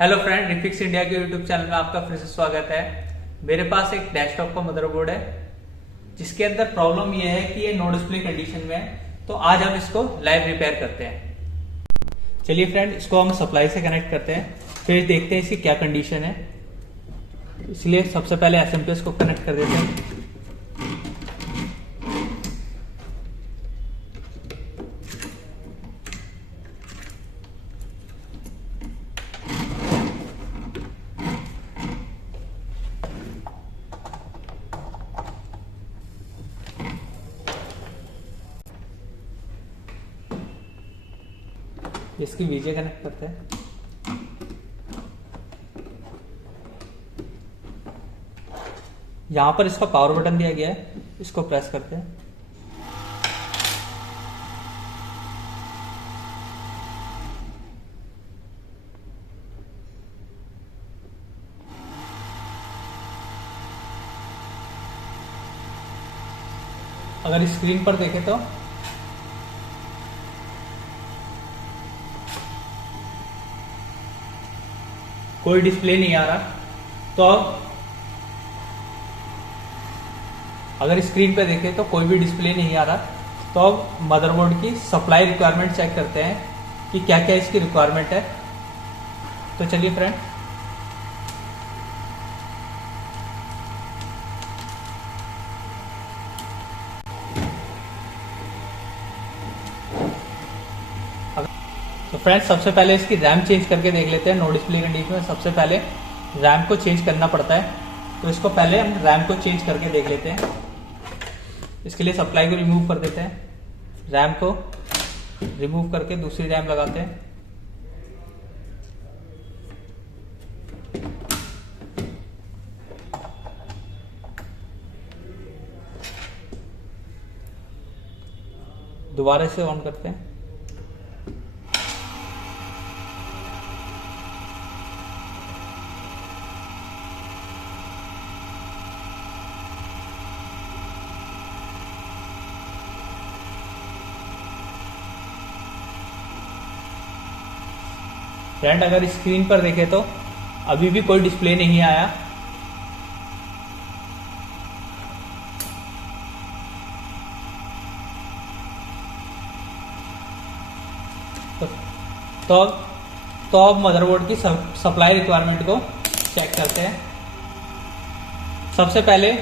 Hello friend, refix India के YouTube channel में आपका फिर से स्वागत है। मेरे पास एक डेस्कटॉप का मदरबोर्ड है जिसके अंदर प्रॉब्लम यह है कि ये नो डिस्प्ले कंडीशन में है। तो आज हम इसको लाइव रिपेयर करते हैं। चलिए फ्रेंड, इसको हम सप्लाई से कनेक्ट करते हैं, फिर देखते हैं इसकी क्या कंडीशन है। इसलिए सबसे पहले एसएमपीएस को कनेक्ट कर देते हैं। इसकी वीजे कनेक्ट करते हैं। यहां पर इसका पावर बटन दिया गया है, इसको प्रेस करते हैं। अगर स्क्रीन पर देखें तो कोई डिस्प्ले नहीं आ रहा। तो अगर स्क्रीन पे देखें तो कोई भी डिस्प्ले नहीं आ रहा। तो अब मदरबोर्ड की सप्लाई रिक्वायरमेंट चेक करते हैं कि क्या क्या इसकी रिक्वायरमेंट है। तो चलिए फ्रेंड, तो फ्रेंड्स सबसे पहले इसकी रैम चेंज करके देख लेते हैं। नो डिस्प्ले कंडीशन में सबसे पहले रैम को चेंज करना पड़ता है। तो इसको पहले हम रैम को चेंज करके देख लेते हैं। इसके लिए सप्लाई को रिमूव कर देते हैं। रैम को रिमूव करके दूसरी रैम लगाते हैं। दोबारा से ऑन करते हैं। फ्रेंड अगर स्क्रीन पर देखें तो अभी भी कोई डिस्प्ले नहीं आया। तो अब मदरबोर्ड की सप्लाई रिक्वायरमेंट को चेक करते हैं। सबसे पहले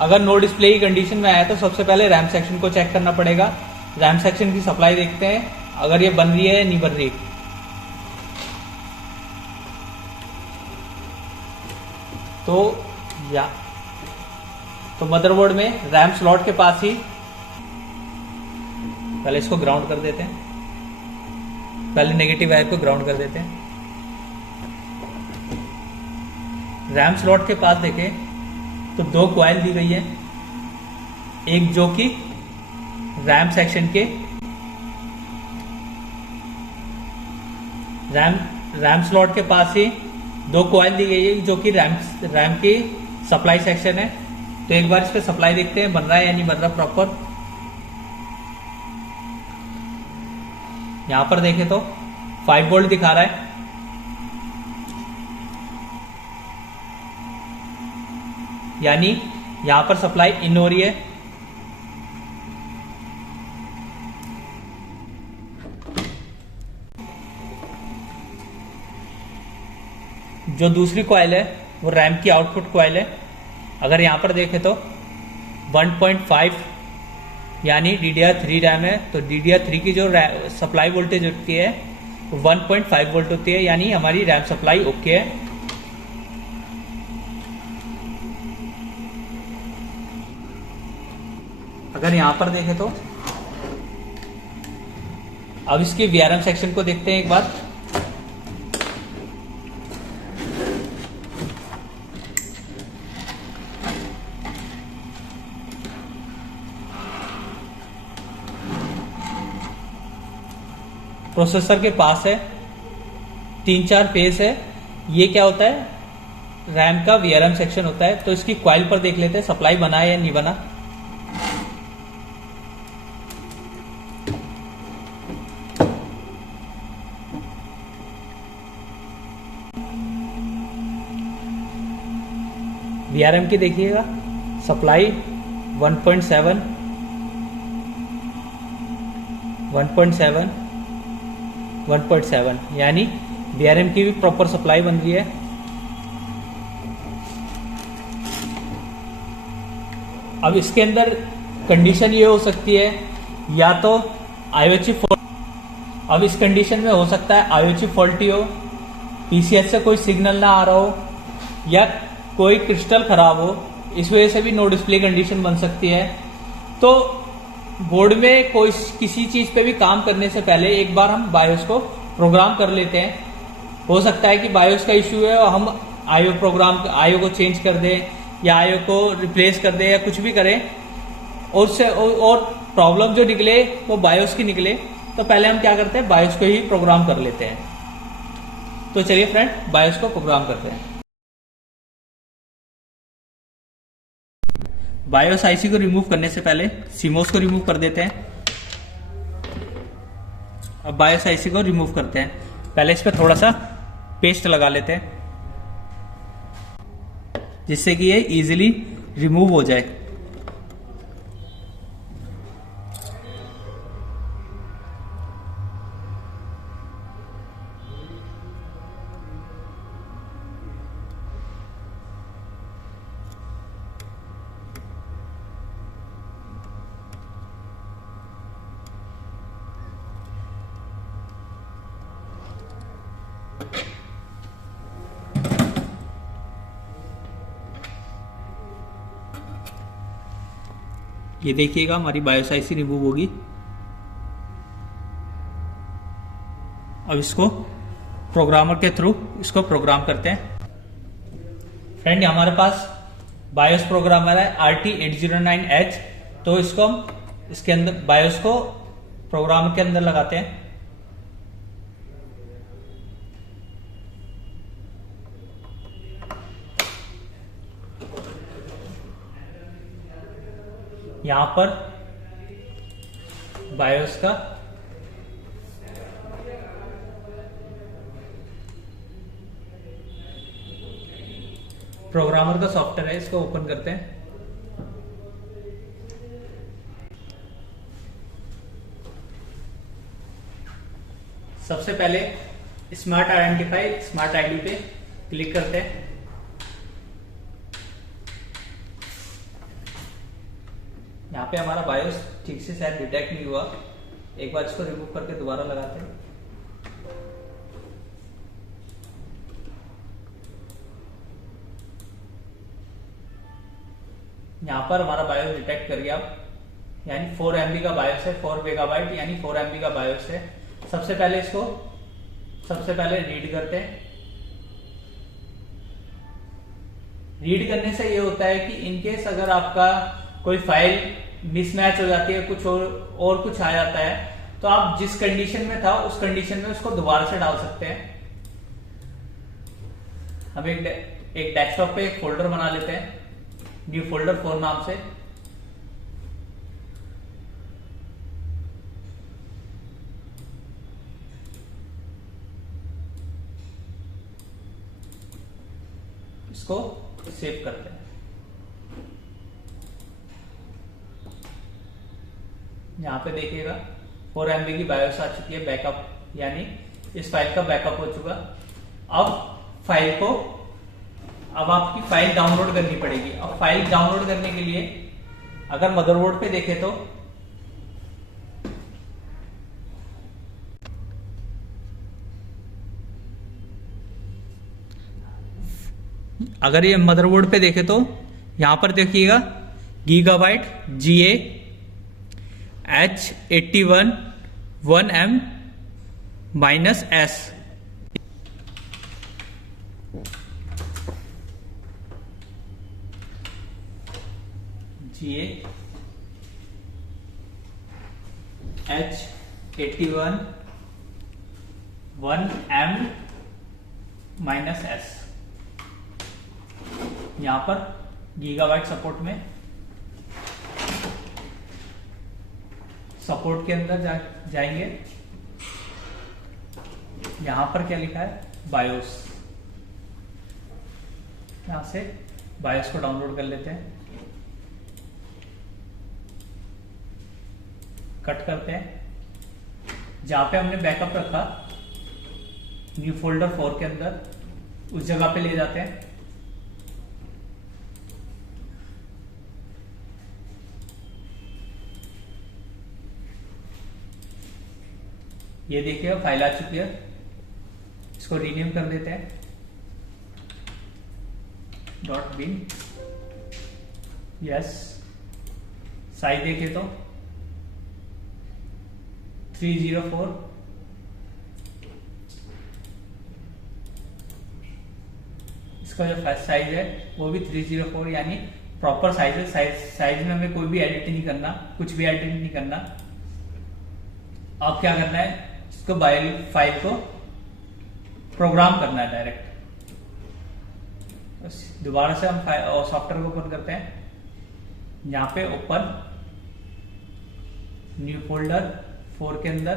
अगर नो डिस्प्ले की कंडीशन में आया तो सबसे पहले रैम सेक्शन को चेक करना पड़ेगा। रैम सेक्शन की सप्लाई देखते हैं अगर ये बन रही है या नहीं बन रही। तो मदरबोर्ड में रैम स्लॉट के पास ही पहले इसको ग्राउंड कर देते हैं। पहले नेगेटिव वायर को ग्राउंड कर देते हैं। रैम स्लॉट के पास देखें तो दो कॉइल दी गई है। एक जो कि रैम सेक्शन के रैम स्लॉट के पास ही दो कॉइल दी गई है जो कि रैम की सप्लाई सेक्शन है। तो एक बार इस पे सप्लाई देखते हैं बन रहा है या नहीं बन रहा प्रॉपर। यहां पर देखें तो 5 वोल्ट दिखा रहा है। यानी यहां पर सप्लाई इन हो रही है। जो दूसरी कॉइल है वो रैम की आउटपुट कॉइल है। अगर यहां पर देखें तो 1.5 यानी DDR3 रैम है। तो DDR3 की जो सप्लाई वोल्टेज होती है वो 1.5 वोल्ट होती है। यानी हमारी रैम सप्लाई ओके है। अगर यहां पर देखें तो अब इसकी VRM सेक्शन को देखते हैं एक बार। प्रोसेसर के पास है 3-4 फेस है। ये क्या होता है, रैम का VRM सेक्शन होता है। तो इसकी कॉइल पर देख लेते हैं सप्लाई बना है या नहीं बना। VRM की देखिएगा सप्लाई 1.7 1.7 यानी VRM की भी प्रॉपर सप्लाई बन रही है। अब इसके अंदर कंडीशन ये हो सकती है या तो IO चिप, अब इस कंडीशन में हो सकता है IO चिप फॉल्टी हो, PCH से कोई सिग्नल ना आ रहा हो, या कोई क्रिस्टल खराब हो, इस वजह से भी नो डिस्प्ले कंडीशन बन सकती है। तो बोर्ड में कोई किसी चीज पे भी काम करने से पहले एक बार हम बायोस को प्रोग्राम कर लेते हैं। हो सकता है कि बायोस का इश्यू है और हम आईओ को चेंज कर दें या आईओ को रिप्लेस कर दें या कुछ भी करें, और प्रॉब्लम जो निकले वो बायोस की निकले, तो पहले हम क्या करते हैं, बायोस को ही प्रोग्राम कर लेते हैं। तो चलिए फ्रेंड, बायोस को प्रोग्राम करते हैं। बायोस आईसी को रिमूव करने से पहले सीमोस को रिमूव कर देते हैं। अब बायोस आईसी को रिमूव करते हैं। पहले इस पर थोड़ा सा पेस्ट लगा लेते हैं जिससे कि ये इजीली रिमूव हो जाए। ये देखिएगा हमारी बायोस आईसी रिमूव होगी। अब इसको प्रोग्रामर के थ्रू इसको प्रोग्राम करते हैं। फ्रेंड, हमारे पास बायोस प्रोग्रामर है RT809H, तो इसको हम इसके अंदर बायोस को प्रोग्रामर के अंदर लगाते हैं। यहां पर बायोस का प्रोग्रामर का सॉफ्टवेयर है, इसको ओपन करते हैं। सबसे पहले स्मार्ट आइडेंटिफाई स्मार्ट आईडी पे क्लिक करते हैं। यहाँ पे हमारा बायोस ठीक से शायद डिटेक्ट नहीं हुआ, एक बार इसको रिमूव करके दोबारा लगाते हैं। यहाँ पर हमारा बायोस डिटेक्ट कर गया, यानी 4 MB का बायोस है, 4 मेगाबाइट यानी 4 MB का बायोस है। सबसे पहले रीड करते हैं। रीड करने से ये होता है कि इनकेस अगर आपका कोई फाइल मिसमैच हो जाती है, कुछ और कुछ आ जाता है, तो आप जिस कंडीशन में था उस कंडीशन में उसको दोबारा से डाल सकते हैं। हम एक डेस्कटॉप पे एक फोल्डर बना लेते हैं, न्यू फोल्डर 4 नाम से। इसको सेव करते हैं। यहां पे देखिएगा 4 MB की बायोस आ चुकी है, बैकअप, यानी इस फाइल का बैकअप हो चुका। अब आपकी फाइल डाउनलोड करनी पड़ेगी। अब फाइल डाउनलोड करने के लिए अगर मदरबोर्ड पे देखें तो यहां पर देखिएगा gigabyte GA H81 1M -S। GA H81 1M -S। यहां पर गीगाबाइट सपोर्ट में, सपोर्ट के अंदर जाएंगे। यहां पर क्या लिखा है, बायोस, यहां से बायोस को डाउनलोड कर लेते हैं, कट करते हैं। जहां पे हमने बैकअप रखा न्यू फोल्डर 4 के अंदर, उस जगह पे ले जाते हैं। ये देखिए फाइल आ चुकी है, इसको रीनेम कर देते हैं .bin। यस, साइज देखे तो 304, इसका जो साइज है वो भी 304, यानी प्रॉपर साइज है। साइज में हमें कोई भी एडिट नहीं करना, कुछ भी एडिट नहीं करना। अब क्या करना है, इसको फाइल को प्रोग्राम करना है डायरेक्ट। दोबारा से हम सॉफ्टवेयर को ओपन करते हैं, यहां पे ओपन न्यू फोल्डर 4 के अंदर,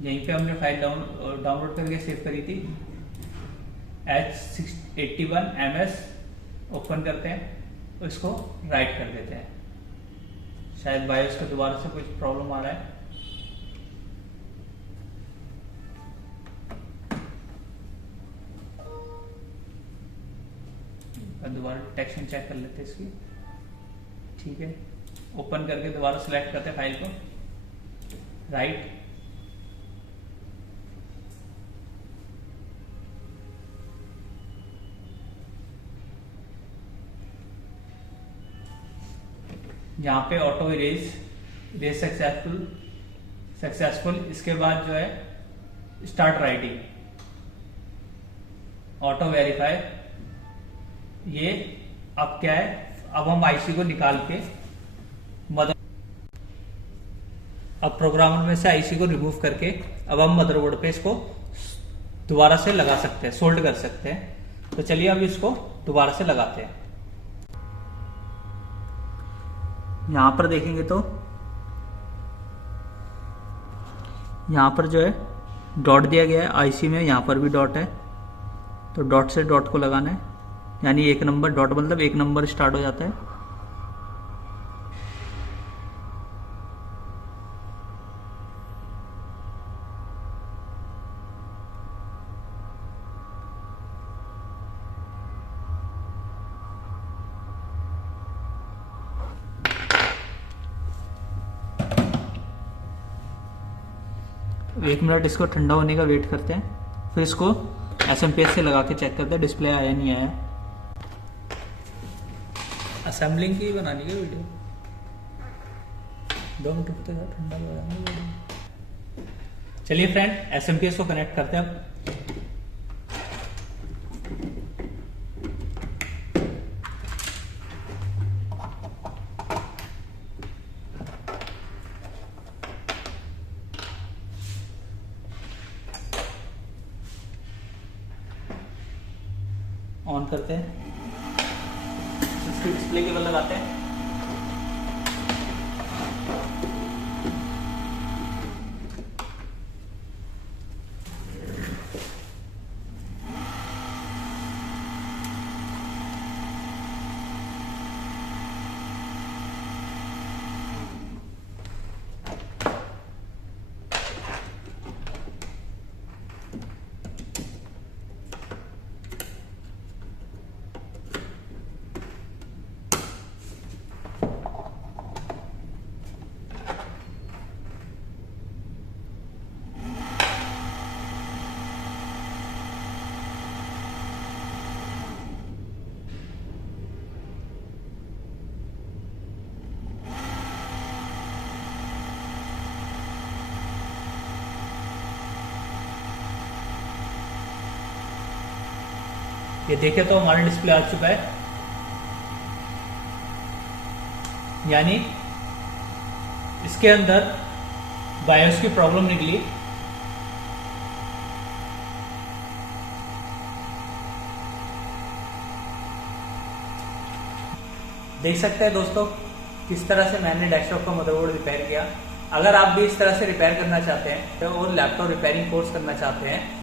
यहीं पे हमने फाइल डाउनलोड करके सेव करी थी H681 MS। ओपन करते हैं, इसको राइट कर देते हैं। शायद बायोस का दोबारा से कुछ प्रॉब्लम आ रहा है। दोबारा टेक्सचर चेक कर लेते हैं इसकी। ठीक है, ओपन करके दोबारा सिलेक्ट करते हैं फाइल को, राइट। यहाँ पे ऑटो इरेज सक्सेसफुल। इसके बाद जो है स्टार्ट राइटिंग, ऑटो वेरीफाई। ये अब क्या है, अब हम आईसी को निकाल के अब प्रोग्रामर में से आईसी को रिमूव करके अब हम मदरबोर्ड पे इसको दोबारा से लगा सकते हैं, सोल्ड कर सकते हैं। तो चलिए अब इसको दोबारा से लगाते हैं। यहां पर देखेंगे तो यहां पर जो है डॉट दिया गया है आईसी में, यहां पर भी डॉट है। तो डॉट से डॉट को लगाना है, यानी 1 नंबर, डॉट मतलब 1 नंबर स्टार्ट हो जाता है। तो 1 मिनट इसको ठंडा होने का वेट करते हैं, फिर इसको एसएमपीएस से लगा के चेक करते हैं डिस्प्ले आया नहीं आया। असेंबलिंग की बनानी है वीडियो, 2 मिनट रुकते हैं, ठंडा हो जाएगा। चलिए फ्रेंड, एसएमपीएस को कनेक्ट करते हैं अब। ऑन करते हैं, डिस्प्ले केबल लगाते हैं। ये देखे तो हमारा डिस्प्ले आ चुका है, यानी इसके अंदर बायोस की प्रॉब्लम निकली। देख सकते हैं दोस्तों किस तरह से मैंने डेस्कटॉप का मदरबोर्ड रिपेयर किया। अगर आप भी इस तरह से रिपेयर करना चाहते हैं और लैपटॉप रिपेयरिंग कोर्स करना चाहते हैं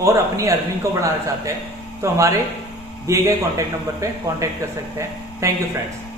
और अपनी अर्निंग को बढ़ाना चाहते हैं तो हमारे दिए गए कॉन्टैक्ट नंबर पे कॉन्टैक्ट कर सकते हैं। Thank you friends.